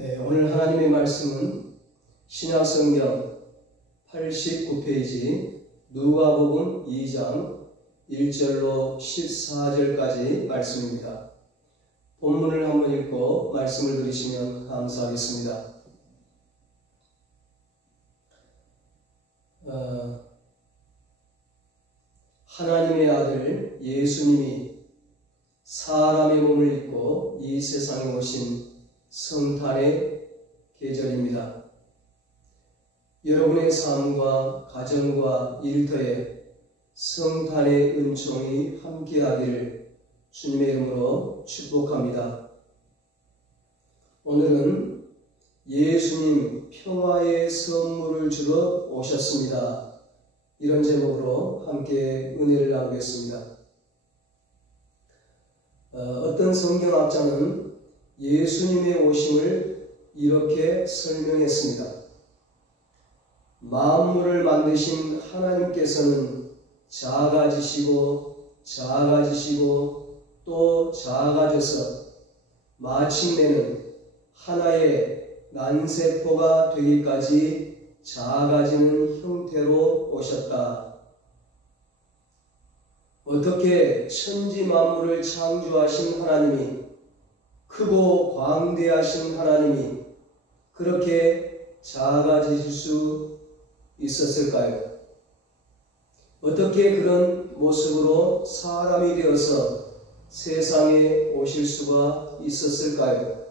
네, 오늘 하나님의 말씀은 신약성경 89페이지 누가복음 2장 1절로 14절까지 말씀입니다. 본문을 한번 읽고 말씀을 들으시면 감사하겠습니다. 하나님의 아들 예수님이 사람의 몸을 입고 이 세상에 오신 성탄의 계절입니다. 여러분의 삶과 가정과 일터에 성탄의 은총이 함께하기를 주님의 이름으로 축복합니다. 오늘은 예수님 평화의 선물을 주러 오셨습니다. 이런 제목으로 함께 은혜를 나누겠습니다. 어떤 성경학자는 예수님의 오심을 이렇게 설명했습니다. 만물을 만드신 하나님께서는 작아지시고 또 작아져서 마침내는 하나의 난세포가 되기까지 작아지는 형태로 오셨다. 어떻게 천지 만물을 창조하신 하나님이, 크고 광대하신 하나님이 그렇게 작아지실 수 있었을까요? 어떻게 그런 모습으로 사람이 되어서 세상에 오실 수가 있었을까요?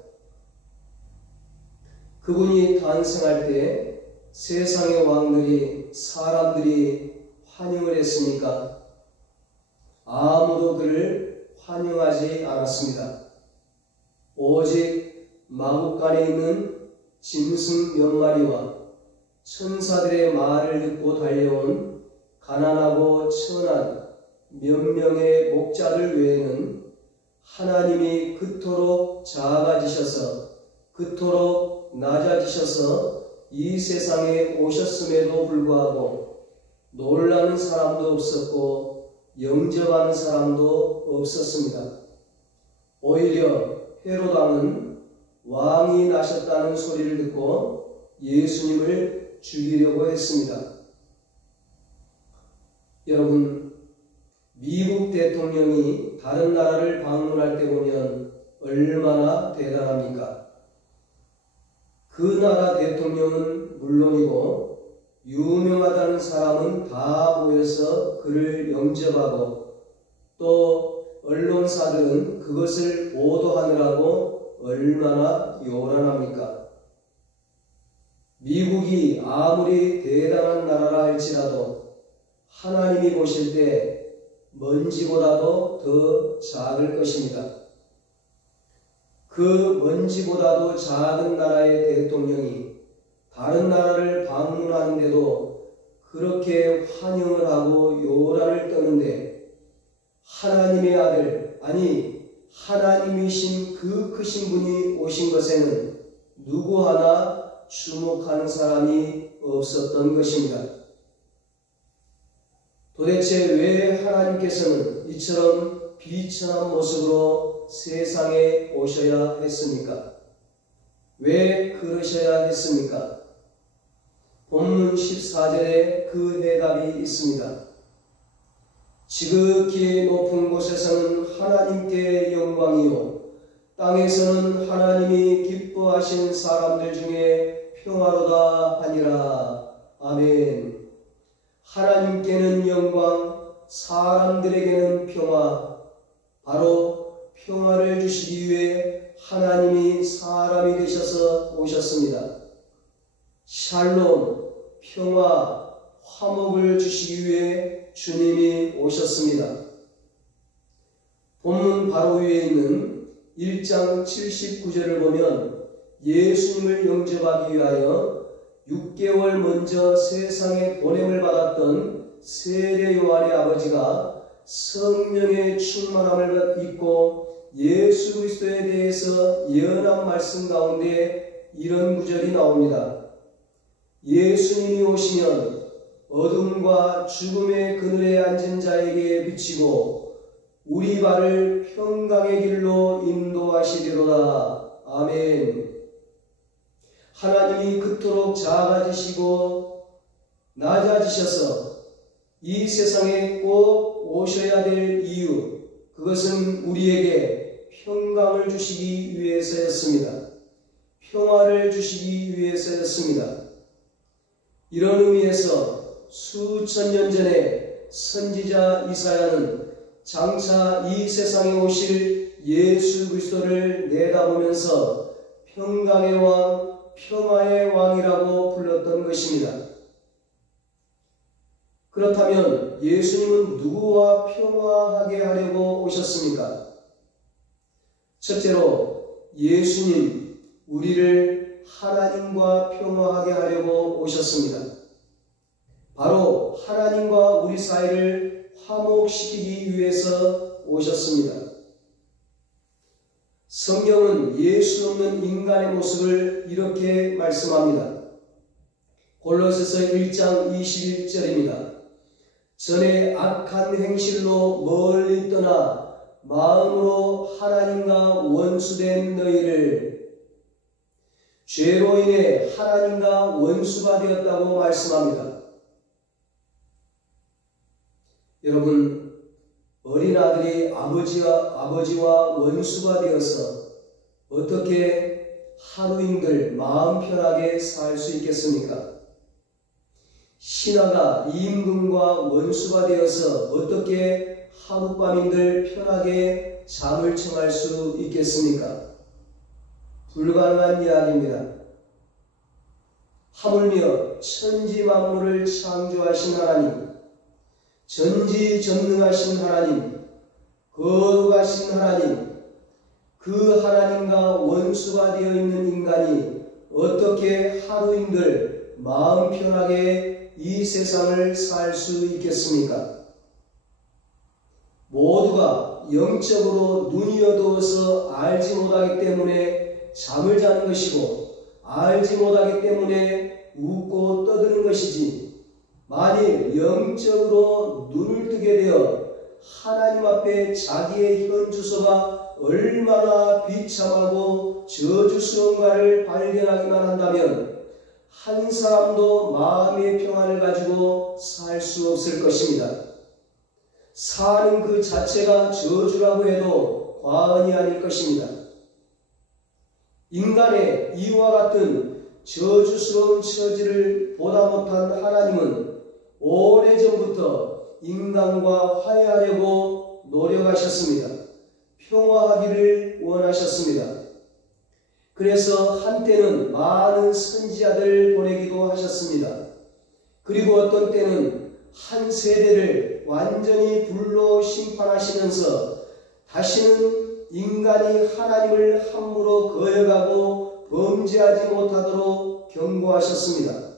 그분이 탄생할 때 세상의 왕들이, 사람들이 환영을 했습니까? 아무도 그를 환영하지 않았습니다. 오직 마국간에 있는 짐승 몇 마리와 천사들의 말을 듣고 달려온 가난하고 천한 몇 명의 목자들 외에는 하나님이 그토록 작아지셔서, 그토록 낮아지셔서 이 세상에 오셨음에도 불구하고 놀라는 사람도 없었고 영접하는 사람도 없었습니다. 오히려 헤롯 왕은 왕이 나셨다는 소리를 듣고 예수님을 죽이려고 했습니다. 여러분, 미국 대통령이 다른 나라를 방문할 때 보면 얼마나 대단합니까? 그 나라 대통령은 물론이고 유명하다는 사람은 다 모여서 그를 영접하고 또 언론사들은 그것을 보도하느라고 얼마나 요란합니까? 미국이 아무리 대단한 나라라 할지라도 하나님이 보실 때 먼지보다도 더 작을 것입니다. 그 먼지보다도 작은 나라의 대통령이 다른 나라를 방문하는데도 그렇게 환영을 하고 요란을 떠는데 하나님의 아들, 아니 하나님이신 그 크신 분이 오신 것에는 누구 하나 주목하는 사람이 없었던 것입니다. 도대체 왜 하나님께서는 이처럼 비천한 모습으로 세상에 오셔야 했습니까? 왜 그러셔야 했습니까? 본문 14절에 그 해답이 있습니다. 지극히 높은 곳에서는 하나님께 영광이요 땅에서는 하나님이 기뻐하신 사람들 중에 평화로다 하니라. 아멘. 하나님께는 영광, 사람들에게는 평화. 바로 평화를 주시기 위해 하나님이 사람이 되셔서 오셨습니다. 샬롬, 평화, 화목을 주시기 위해 주님이 오셨습니다. 본문 바로 위에 있는 1장 79절을 보면 예수님을 영접하기 위하여 6개월 먼저 세상에 보냄을 받았던 세례 요한의 아버지가 성령의 충만함을 입고 예수 그리스도에 대해서 예언한 말씀 가운데 이런 구절이 나옵니다. 예수님이 오시면 어둠과 죽음의 그늘에 앉은 자에게 비치고 우리 발을 평강의 길로 인도하시리로다. 아멘. 하나님이 그토록 작아지시고 낮아지셔서 이 세상에 꼭 오셔야 될 이유, 그것은 우리에게 평강을 주시기 위해서였습니다. 평화를 주시기 위해서였습니다. 이런 의미에서 수천 년 전에 선지자 이사야는 장차 이 세상에 오실 예수 그리스도를 내다보면서 평강의 왕, 평화의 왕이라고 불렀던 것입니다. 그렇다면 예수님은 누구와 평화하게 하려고 오셨습니까? 첫째로 예수님, 우리를 하나님과 평화하게 하려고 오셨습니다. 바로 하나님과 우리 사이를 화목시키기 위해서 오셨습니다. 성경은 예수 없는 인간의 모습을 이렇게 말씀합니다. 골로새서 1장 21절입니다. 전에 악한 행실로 멀리 떠나 마음으로 하나님과 원수된 너희를, 죄로 인해 하나님과 원수가 되었다고 말씀합니다. 여러분, 어린 아들이 아버지와 원수가 되어서 어떻게 하루인들 마음 편하게 살 수 있겠습니까? 신하가 임금과 원수가 되어서 어떻게 하룻밤인들 편하게 잠을 청할 수 있겠습니까? 불가능한 이야기입니다. 하물며 천지 만물을 창조하신 하나님, 전지전능하신 하나님, 거룩하신 하나님, 그 하나님과 원수가 되어 있는 인간이 어떻게 하루인들 마음 편하게 이 세상을 살 수 있겠습니까? 모두가 영적으로 눈이 어두워서 알지 못하기 때문에 잠을 자는 것이고, 알지 못하기 때문에 웃고 떠드는 것이지, 만일 영적으로 눈을 뜨게 되어 하나님 앞에 자기의 현 주소가 얼마나 비참하고 저주스러운가를 발견하기만 한다면 한 사람도 마음의 평안을 가지고 살 수 없을 것입니다. 사는 그 자체가 저주라고 해도 과언이 아닐 것입니다. 인간의 이와 같은 저주스러운 처지를 보다 못한 하나님은 오래전부터 인간과 화해하려고 노력하셨습니다. 평화하기를 원하셨습니다. 그래서 한때는 많은 선지자들을 보내기도 하셨습니다. 그리고 어떤 때는 한 세대를 완전히 불로 심판하시면서 다시는 인간이 하나님을 함부로 거역하고 범죄하지 못하도록 경고하셨습니다.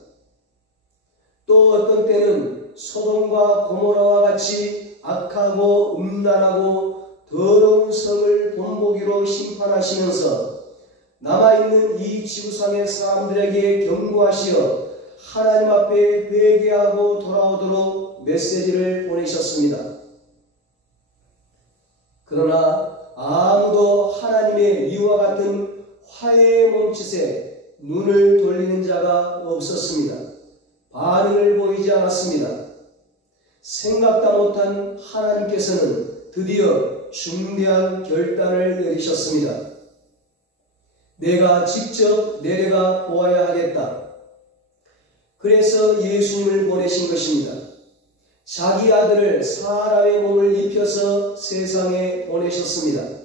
또 어떤 때는 소돔과 고모라와 같이 악하고 음란하고 더러운 성을 본보기로 심판하시면서 남아있는 이 지구상의 사람들에게 경고하시어 하나님 앞에 회개하고 돌아오도록 메시지를 보내셨습니다. 그러나 아무도 하나님의 이와 같은 화해의 몸짓에 눈을 돌리는 자가 없었습니다. 반응을 보이지 않았습니다. 생각도 못한 하나님께서는 드디어 중대한 결단을 내리셨습니다. 내가 직접 내려가 보아야 하겠다. 그래서 예수님을 보내신 것입니다. 자기 아들을 사람의 몸을 입혀서 세상에 보내셨습니다.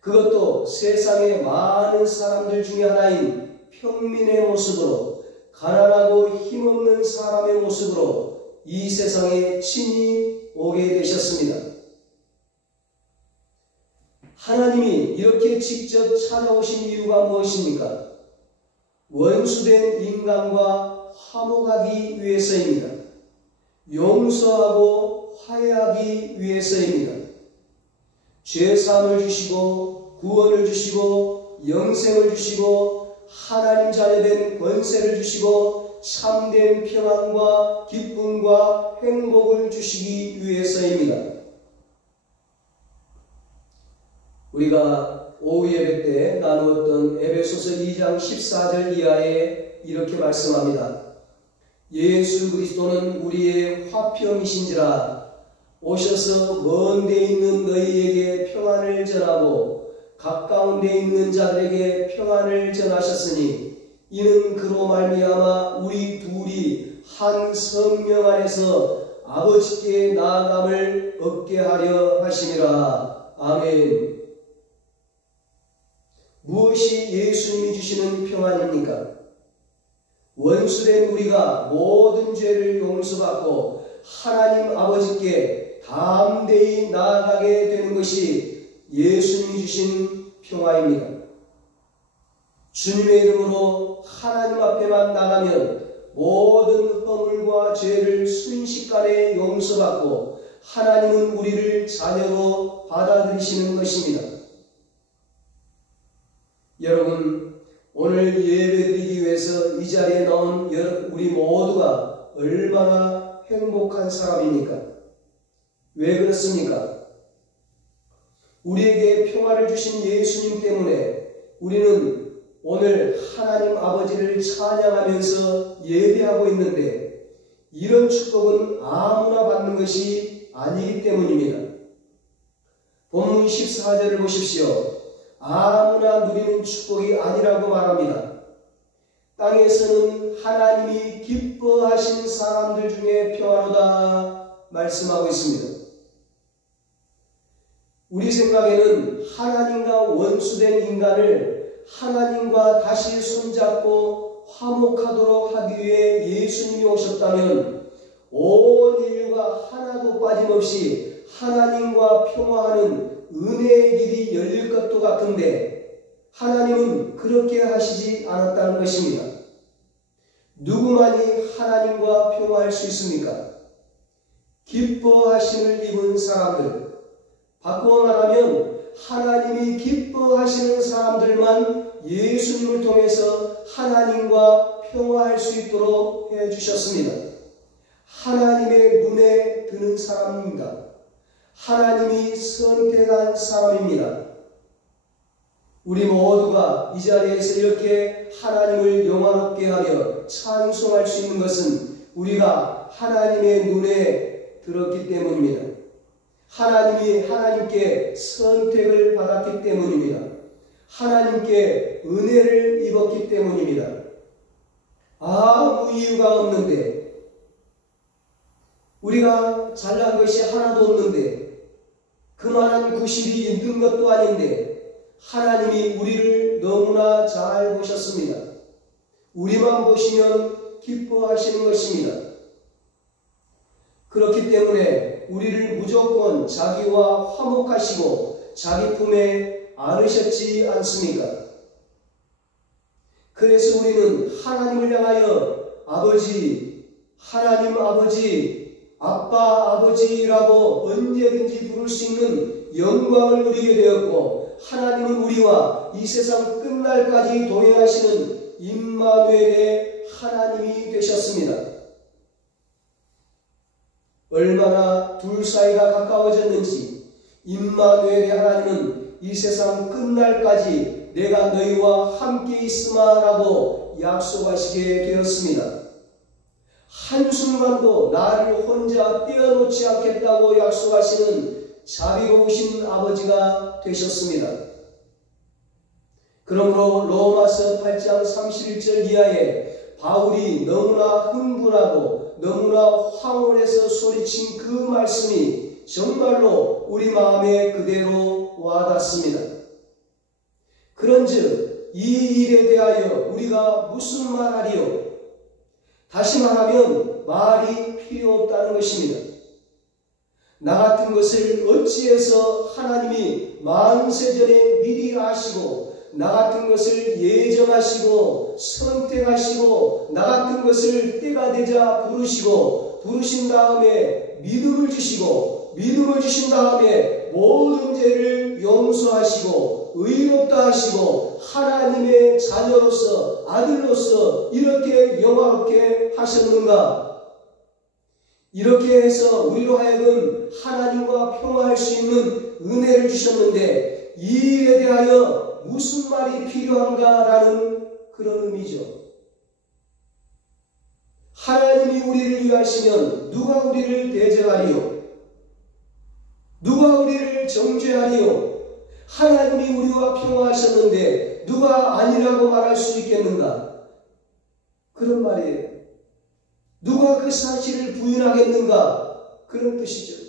그것도 세상의 많은 사람들 중에 하나인 평민의 모습으로, 가난하고 힘없는 사람의 모습으로 이 세상에 친히 오게 되셨습니다. 하나님이 이렇게 직접 찾아오신 이유가 무엇입니까? 원수된 인간과 화목하기 위해서입니다. 용서하고 화해하기 위해서입니다. 죄사함을 주시고 구원을 주시고 영생을 주시고 하나님 자녀된 권세를 주시고 참된 평안과 기쁨과 행복을 주시기 위해서입니다. 우리가 오후 예배 때 나누었던 에베소서 2장 14절 이하에 이렇게 말씀합니다. 예수 그리스도는 우리의 화평이신지라 오셔서 먼 데 있는 너희에게 평안을 전하고 가까운 데 있는 자들에게 평안을 전하셨으니 이는 그로 말미암아 우리 둘이 한 성령 안에서 아버지께 나아감을 얻게 하려 하심이라. 아멘. 무엇이 예수님이 주시는 평안입니까? 원수된 우리가 모든 죄를 용서받고 하나님 아버지께 담대히 나아가게 되는 것이 예수님이 주신 평화입니다. 주님의 이름으로 하나님 앞에만 나가면 모든 허물과 죄를 순식간에 용서받고 하나님은 우리를 자녀로 받아들이시는 것입니다. 여러분, 오늘 예배드리기 위해서 이 자리에 나온 우리 모두가 얼마나 행복한 사람입니까? 왜 그렇습니까? 우리에게 평화를 주신 예수님 때문에 우리는 오늘 하나님 아버지를 찬양하면서 예배하고 있는데 이런 축복은 아무나 받는 것이 아니기 때문입니다. 본문 14절을 보십시오. 아무나 누리는 축복이 아니라고 말합니다. 땅에서는 하나님이 기뻐하신 사람들 중에 평화로다 말씀하고 있습니다. 우리 생각에는 하나님과 원수된 인간을 하나님과 다시 손잡고 화목하도록 하기 위해 예수님이 오셨다면 온 인류가 하나도 빠짐없이 하나님과 평화하는 은혜의 길이 열릴 것도 같은데 하나님은 그렇게 하시지 않았다는 것입니다. 누구만이 하나님과 평화할 수 있습니까? 기뻐하심을 입은 사람들, 바꾸어 말하면 하나님이 기뻐하시는 사람들만 예수님을 통해서 하나님과 평화할 수 있도록 해주셨습니다. 하나님의 눈에 드는 사람입니다. 하나님이 선택한 사람입니다. 우리 모두가 이 자리에서 이렇게 하나님을 영화롭게 하며 찬송할 수 있는 것은 우리가 하나님의 눈에 들었기 때문입니다. 하나님이 하나님께 선택을 받았기 때문입니다. 하나님께 은혜를 입었기 때문입니다. 아무 이유가 없는데, 우리가 잘난 것이 하나도 없는데, 그만한 구실이 있는 것도 아닌데 하나님이 우리를 너무나 잘 보셨습니다. 우리만 보시면 기뻐하시는 것입니다. 그렇기 때문에 우리를 무조건 자기와 화목하시고 자기 품에 안으셨지 않습니까? 그래서 우리는 하나님을 향하여 아버지, 하나님 아버지, 아빠 아버지라고 언제든지 부를 수 있는 영광을 누리게 되었고 하나님은 우리와 이 세상 끝날까지 동행하시는 임마누엘의 하나님이 되셨습니다. 얼마나 둘 사이가 가까워졌는지 임마누엘의 하나님은 이 세상 끝날까지 내가 너희와 함께 있으마라고 약속하시게 되었습니다. 한순간도 나를 혼자 떼어놓지 않겠다고 약속하시는 자비로우신 아버지가 되셨습니다. 그러므로 로마서 8장 31절 이하에 바울이 너무나 흥분하고 너무나 황홀해서 소리친 그 말씀이 정말로 우리 마음에 그대로 와닿습니다. 그런즉 이 일에 대하여 우리가 무슨 말하리요? 다시 말하면 말이 필요 없다는 것입니다. 나 같은 것을 어찌해서 하나님이 만세전에 미리 아시고 나 같은 것을 예정하시고 선택하시고 나 같은 것을 때가 되자 부르시고 부르신 다음에 믿음을 주시고 믿음을 주신 다음에 모든 죄를 용서하시고 의롭다 하시고 하나님의 자녀로서 아들로서 이렇게 영화롭게 하셨는가? 이렇게 해서 우리로 하여금 하나님과 평화할 수 있는 은혜를 주셨는데 이 일에 대하여 무슨 말이 필요한가라는 그런 의미죠. 하나님이 우리를 위하시면 누가 우리를 대적하리요? 누가 우리를 정죄하리요? 하나님이 우리와 평화하셨는데 누가 아니라고 말할 수 있겠는가? 그런 말이에요. 누가 그 사실을 부인하겠는가? 그런 뜻이죠.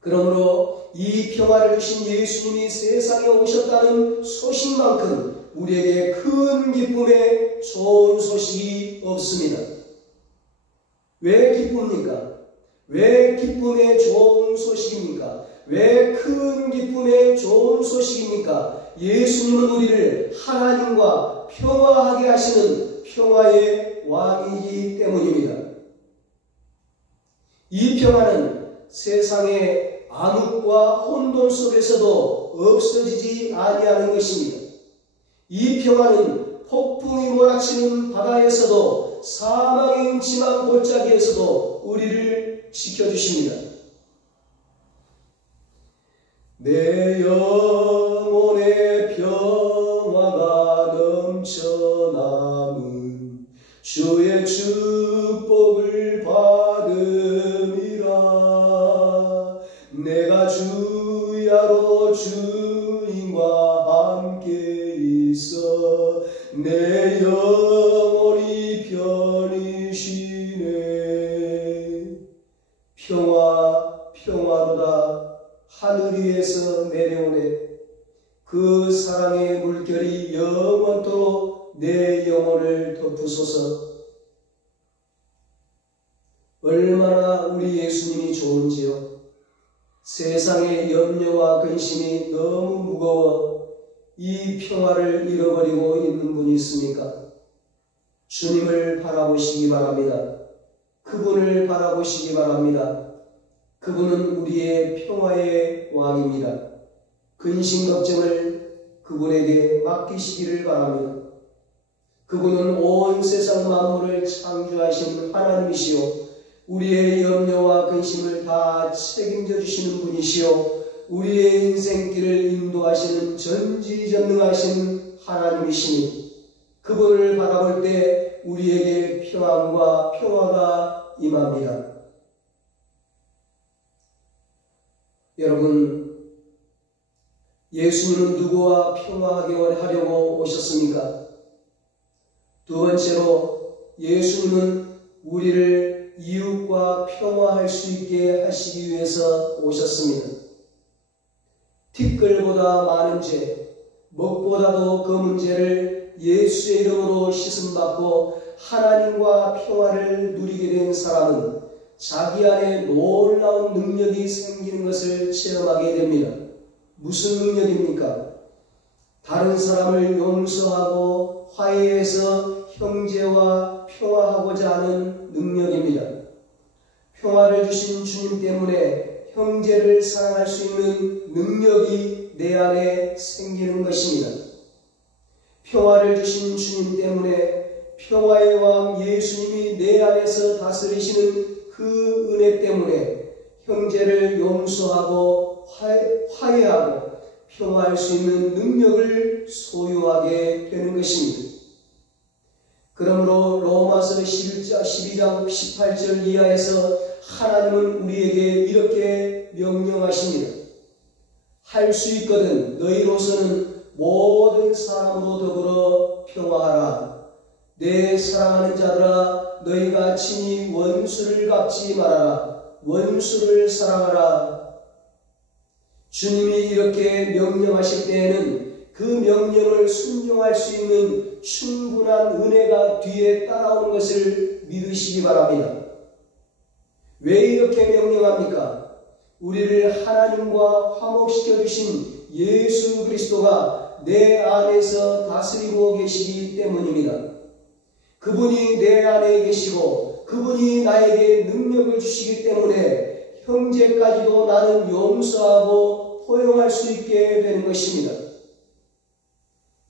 그러므로 이 평화를 주신 예수님이 세상에 오셨다는 소식만큼 우리에게 큰 기쁨의 좋은 소식이 없습니다. 왜 기쁩니까? 왜 기쁨의 좋은 소식입니까? 왜 큰 기쁨의 좋은 소식입니까? 예수님은 우리를 하나님과 평화하게 하시는 평화의 왕이기 때문입니다. 이 평화는 세상의 암흑과 혼돈 속에서도 없어지지 아니하는 것입니다. 이 평화는 폭풍이 몰아치는 바다에서도 사망의 음침한 골짜기에서도 우리를 지켜주십니다. 내 영혼의 평화가 넘쳐남은 주의 축복을 받음이라. 내가 주야로 주님과 함께 있어 내 영혼이 편히 쉬네. 평화로다. 하늘 위에서 내려오네. 그 사랑의 물결이 영원토록 내 영혼을 덮으소서. 얼마나 우리 예수님이 좋은지요. 세상의 염려와 근심이 너무 무거워 이 평화를 잃어버리고 있는 분이 있습니까? 주님을 바라보시기 바랍니다. 그분을 바라보시기 바랍니다. 그분은 우리의 평화의 왕입니다. 근심 걱정을 그분에게 맡기시기를 바랍니다. 그분은 온 세상 만물을 창조하신 하나님이시오. 우리의 염려와 근심을 다 책임져 주시는 분이시오. 우리의 인생길을 인도하시는 전지전능하신 하나님이시니 그분을 바라볼 때 우리에게 평안과 평화가 임합니다. 여러분, 예수님은 누구와 평화하게 하려고 오셨습니까? 두 번째로 예수님은 우리를 이웃과 평화할 수 있게 하시기 위해서 오셨습니다. 티끌보다 많은 죄, 먹보다도 검은 죄를 예수의 이름으로 씻음받고 하나님과 평화를 누리게 된 사람은 자기 안에 놀라운 능력이 생기는 것을 체험하게 됩니다. 무슨 능력입니까? 다른 사람을 용서하고 화해해서 형제와 평화하고자 하는 능력입니다. 평화를 주신 주님 때문에 형제를 사랑할 수 있는 능력이 내 안에 생기는 것입니다. 평화를 주신 주님 때문에 평화의 왕 예수님이 내 안에서 다스리시는 그 은혜 때문에 형제를 용서하고 화해하고 평화할 수 있는 능력을 소유하게 되는 것입니다. 그러므로 로마서 12장 18절 이하에서 하나님은 우리에게 이렇게 명령하십니다. 할 수 있거든 너희로서는 모든 사람으로 더불어 평화하라. 내 사랑하는 자들아 너희가 친히 원수를 갚지 말아라. 원수를 사랑하라. 주님이 이렇게 명령하실 때에는 그 명령을 순종할 수 있는 충분한 은혜가 뒤에 따라오는 것을 믿으시기 바랍니다. 왜 이렇게 명령합니까? 우리를 하나님과 화목시켜 주신 예수 그리스도가 내 안에서 다스리고 계시기 때문입니다. 그분이 내 안에 계시고 그분이 나에게 능력을 주시기 때문에 형제까지도 나는 용서하고 포용할 수 있게 되는 것입니다.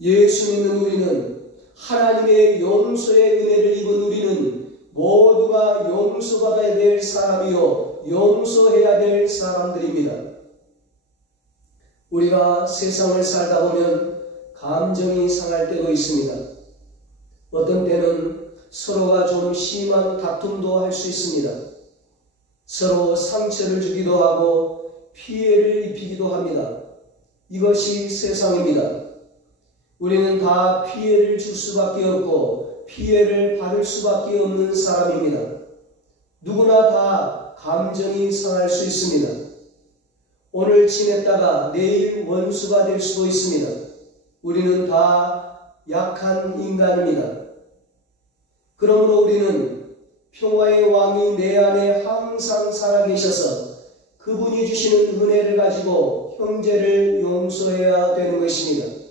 예수 믿는 우리는, 하나님의 용서의 은혜를 입은 우리는 모두가 용서받아야 될 사람이요 용서해야 될 사람들입니다. 우리가 세상을 살다 보면 감정이 상할 때도 있습니다. 어떤 때는 서로가 좀 심한 다툼도 할 수 있습니다. 서로 상처를 주기도 하고 피해를 입히기도 합니다. 이것이 세상입니다. 우리는 다 피해를 줄 수밖에 없고 피해를 받을 수밖에 없는 사람입니다. 누구나 다 감정이 상할 수 있습니다. 오늘 친했다가 내일 원수가 될 수도 있습니다. 우리는 다 약한 인간입니다. 그러므로 우리는 평화의 왕이 내 안에 항상 살아계셔서 그분이 주시는 은혜를 가지고 형제를 용서해야 되는 것입니다.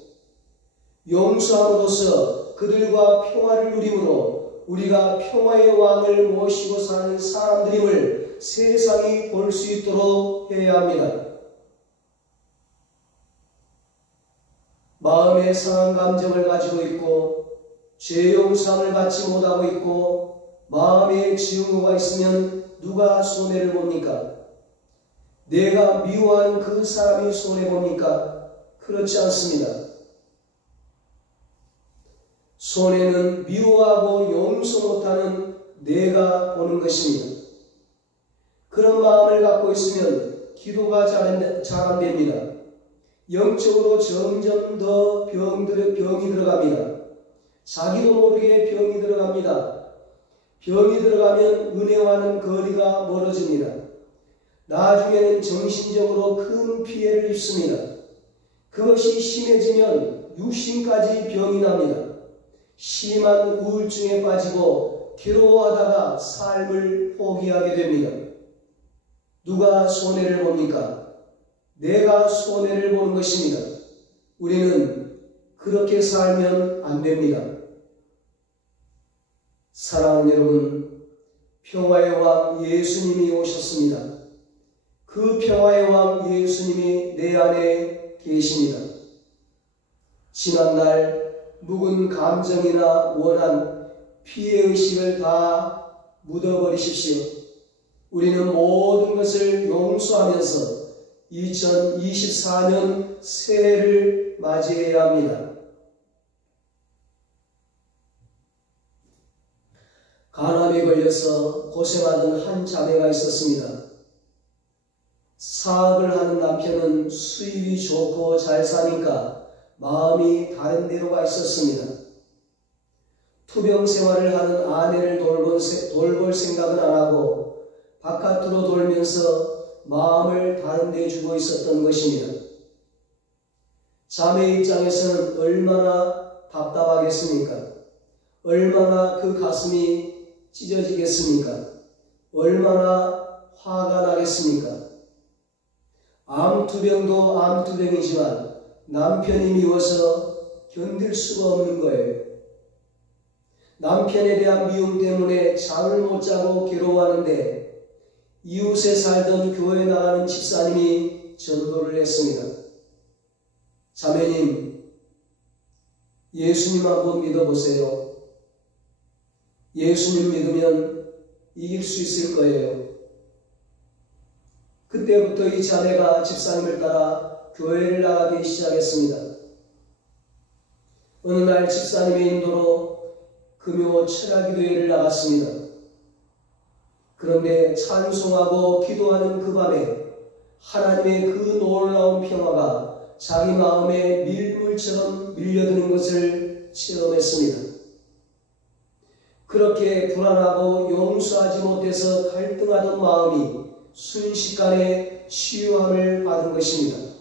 용서함으로써 그들과 평화를 누림으로 우리가 평화의 왕을 모시고 사는 사람들임을 세상이 볼 수 있도록 해야 합니다. 마음에 상한 감정을 가지고 있고 죄 용서함을 받지 못하고 있고 마음에 증오가 있으면 누가 손해를 봅니까? 내가 미워하는 그 사람이 손해봅니까? 그렇지 않습니다. 손해는 미워하고 용서 못하는 내가 보는 것입니다. 그런 마음을 갖고 있으면 기도가 잘 안 됩니다. 영적으로 점점 더 병이 들어갑니다. 자기도 모르게 병이 들어갑니다. 병이 들어가면 은혜와는 거리가 멀어집니다. 나중에는 정신적으로 큰 피해를 입습니다. 그것이 심해지면 육신까지 병이 납니다. 심한 우울증에 빠지고 괴로워하다가 삶을 포기하게 됩니다. 누가 손해를 봅니까? 내가 손해를 보는 것입니다. 우리는 그렇게 살면 안 됩니다. 사랑하는 여러분, 평화의 왕 예수님이 오셨습니다. 그 평화의 왕 예수님이 내 안에 계십니다. 지난날 묵은 감정이나 원한, 피해의식을 다 묻어버리십시오. 우리는 모든 것을 용서하면서 2024년 새해를 맞이해야 합니다. 간암에 걸려서 고생하던 한 자매가 있었습니다. 사업을 하는 남편은 수입이 좋고 잘 사니까 마음이 다른 데로 가 있었습니다. 투병 생활을 하는 아내를 돌볼 생각은 안 하고 바깥으로 돌면서 마음을 다른 데 주고 있었던 것입니다. 자매 입장에서는 얼마나 답답하겠습니까? 얼마나 그 가슴이 찢어지겠습니까? 얼마나 화가 나겠습니까? 암투병도 암투병이지만 남편이 미워서 견딜 수가 없는 거예요. 남편에 대한 미움 때문에 잠을 못 자고 괴로워하는데 이웃에 살던 교회 나가는 집사님이 전도를 했습니다. 자매님, 예수님 한번 믿어보세요. 예수님 믿으면 이길 수 있을 거예요. 그때부터 이 자매가 집사님을 따라 교회를 나가기 시작했습니다. 어느 날 집사님의 인도로 금요 철야기도회를 나갔습니다. 그런데 찬송하고 기도하는 그 밤에 하나님의 그 놀라운 평화가 자기 마음에 밀물처럼 밀려드는 것을 체험했습니다. 그렇게 불안하고 용서하지 못해서 갈등하던 마음이 순식간에 치유함을 받은 것입니다.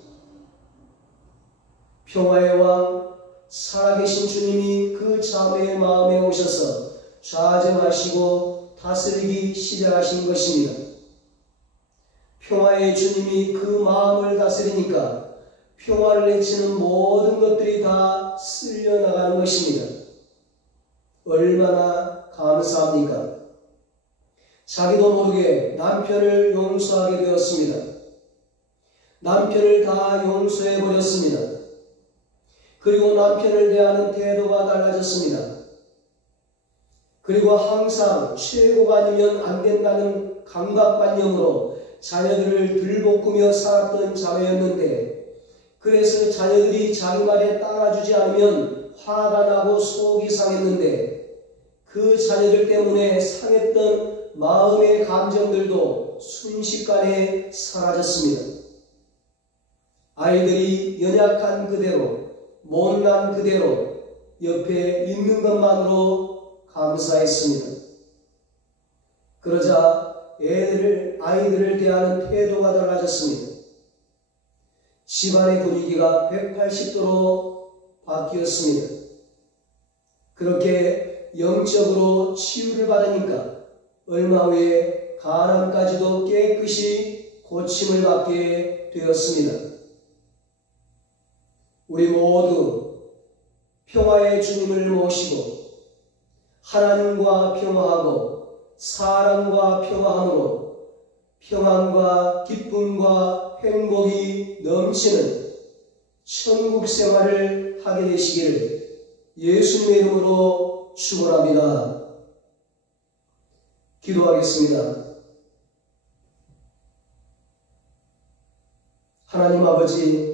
평화의 왕 살아계신 주님이 그 자매의 마음에 오셔서 좌정하시고 다스리기 시작하신 것입니다. 평화의 주님이 그 마음을 다스리니까 평화를 해치는 모든 것들이 다 쓸려나가는 것입니다. 얼마나 감사합니까? 자기도 모르게 남편을 용서하게 되었습니다. 남편을 다 용서해버렸습니다. 그리고 남편을 대하는 태도가 달라졌습니다. 그리고 항상 최고가 아니면 안 된다는 강박관념으로 자녀들을 들볶으며 살았던 자매였는데, 그래서 자녀들이 자기 말에 따라주지 않으면 화가 나고 속이 상했는데, 그 자녀들 때문에 상했던 마음의 감정들도 순식간에 사라졌습니다. 아이들이 연약한 그대로, 못난 그대로 옆에 있는 것만으로 감사했습니다. 그러자 아이들을 대하는 태도가 달라졌습니다. 집안의 분위기가 180도로 바뀌었습니다. 그렇게 영적으로 치유를 받으니까 얼마 후에 간암까지도 깨끗이 고침을 받게 되었습니다. 우리 모두 평화의 주님을 모시고 하나님과 평화하고 사람과 평화함으로 평안과 기쁨과 행복이 넘치는 천국 생활을 하게 되시기를 예수님의 이름으로 축원합니다. 기도하겠습니다. 하나님 아버지,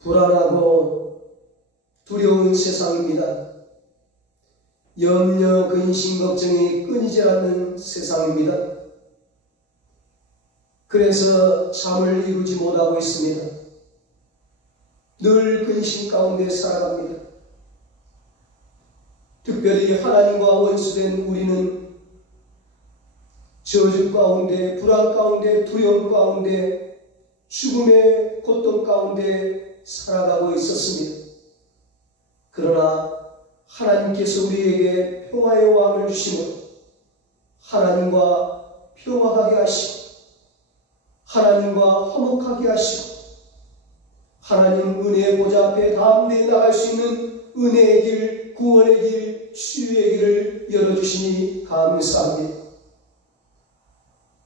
불안하고 두려운 세상입니다. 염려, 근심, 걱정이 끊이지 않는 세상입니다. 그래서 잠을 이루지 못하고 있습니다. 늘 근심 가운데 살아갑니다. 특별히 하나님과 원수된 우리는 저주 가운데, 불안 가운데, 두려움 가운데, 죽음의 고통 가운데 살아가고 있었습니다. 그러나 하나님께서 우리에게 평화의 왕을 주심으로 하나님과 평화하게 하시고 하나님과 화목하게 하시고 하나님 은혜의 보좌 앞에 담대히 나갈 수 있는 은혜의 길, 구원의 길, 치유의 길을 열어주시니 감사합니다.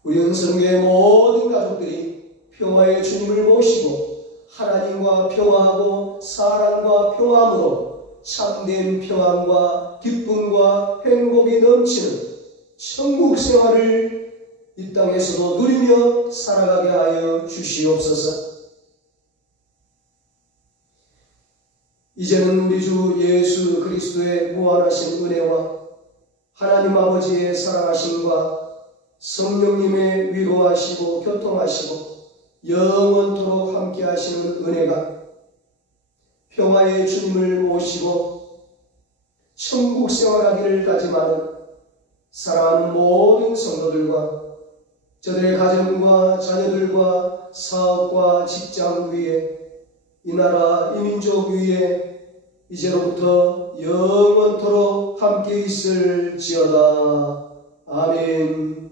우리 은성교회 모든 가족들이 평화의 주님을 모시고 하나님과 평화하고 사람과 평화함으로 참된 평안과 기쁨과 행복이 넘치는 천국 생활을 이 땅에서도 누리며 살아가게 하여 주시옵소서. 이제는 우리 주 예수 그리스도의 무한하신 은혜와 하나님 아버지의 사랑하심과 성령님의 위로하시고 교통하시고 영원토록 함께 하시는 은혜가 평화의 주님을 모시고 천국 생활하기를 다짐하는 사랑하는 모든 성도들과 저들의 가정과 자녀들과 사업과 직장 위에 이 나라 이 민족 위에 이제로부터 영원토록 함께 있을지어다. 아멘.